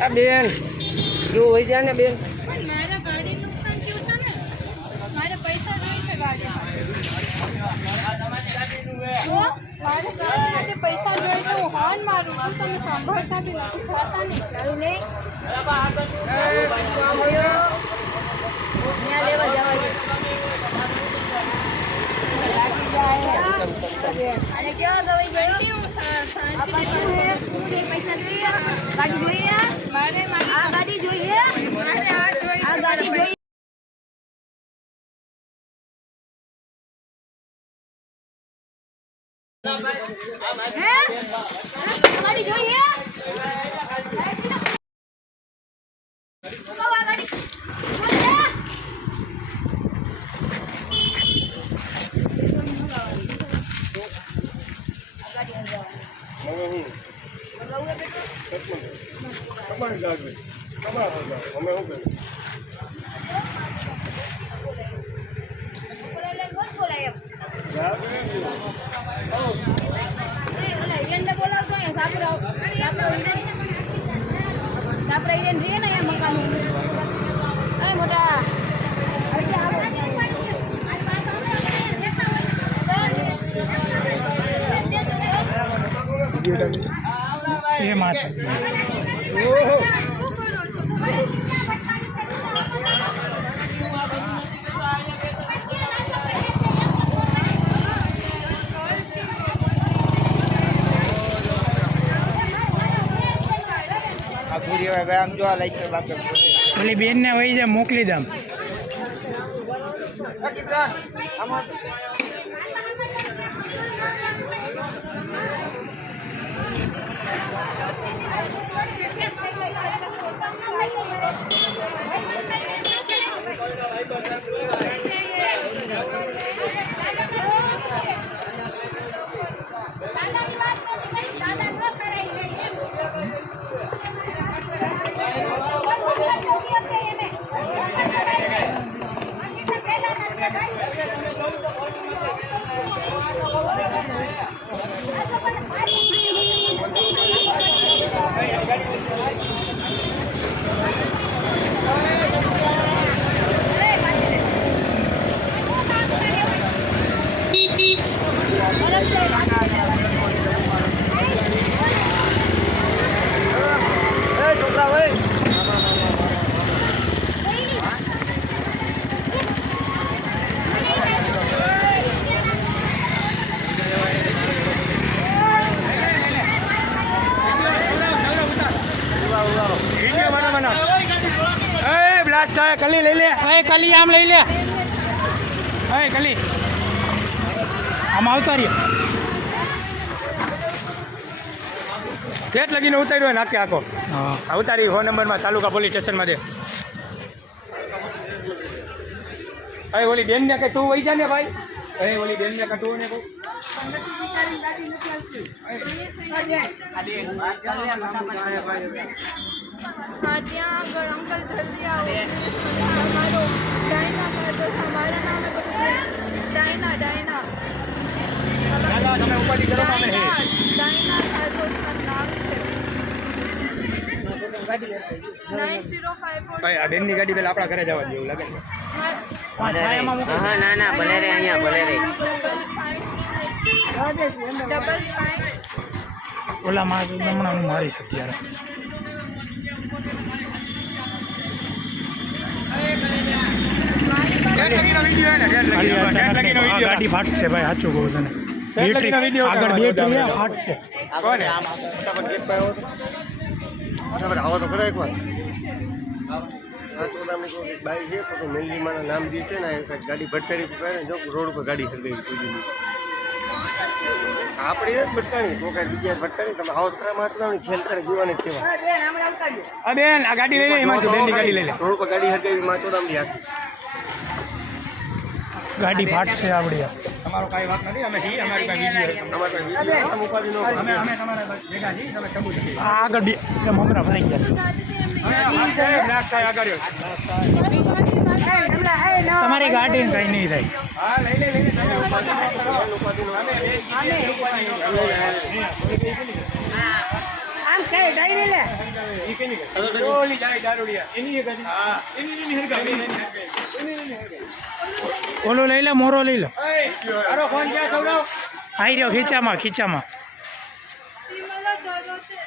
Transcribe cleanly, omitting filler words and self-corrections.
આ બેન જો હોય જાય ને બેન મારા ગાડી નુકસાન થયું છે ને મારે પૈસા જોઈએ છે ગાડી મારે ગાડી પૈસા જોઈએ છે હું હોર્ન મારું છું તમે સાંભળતા બી નથી ખાતા નહીં તારું નહીં ત્યાં લેવા જવા અને કેવા ગઈ ગઈ પૈસા જોઈએ ગાડી જોઈએ મારે આ ગાડી જોઈએ મારે આ ગાડી જોઈએ હે ગાડી જોઈએ કવા ગાડી એમાં છે ઓલી બેન ને વહી જાય મોકલી દમ કલી લઈ લે કલી આમ લઈ લે કલી આમ આવતા રહ્યો કેટ લગીને ઉતાર્યો નાખે આખો ઉતારી ફોન નંબરમાં તાલુકા પોલીસ સ્ટેશનમાં દે ઓલી બેન ને કે તું વહી જા ને ભાઈ ઓલી બેન ને કે તું ને કહું ત્યાં આગળ અંકલ જલ્દી આવો મારો ડાયના મારા નામે ડાયના ડાયના તમે ઉપાધિ કરો ડાયના સાહેબ નામ છે આ બેનની ગાડી પેલા આપણા ઘરે જવા જેવું લાગે હા ના ભલે રે અહીંયા ભલે રે ઓલા માં હમણાં હું મારીશ અત્યારે ગાડી ફાટશે ભાઈ સાચું કહું તને આગળ બે ક્રિયા ફાટશે આવો તો ખરા એકવાર બાઈ છે તો મેલજીમાના નામ દીશે ને ગાડી ભટકાડી કરે જો રોડ ઉપર ગાડી હરગાવી સુધી આપણી જ ભટકાણી તો કાંઈ બીજા ભટકાણી તમે આવો ખરામાં ખેલ કરે જોવાને જ તેવા બેન આ ગાડી લઈ લે એમાં બેનની ગાડી લઈ લે રોડ પર ગાડી હરગાવી માં ચોદામની હાકી ગાડી ફાટશે આપણી તમારો કાંઈ વાત નથી અમે છીએ અમારી કાંઈ વિડીયો ઉપાધિ નો અમે તમારા ભેગા છીએ તમે ચંબુ છીએ આગળ બે મમરા ભરાઈ ગયા તમારી ગાડી ને કઈ નહીં થાય ઓલો લઈ લે, મોરો લઈ લો. આઈ રહ્યો ખીચામાં. મને ડરો છે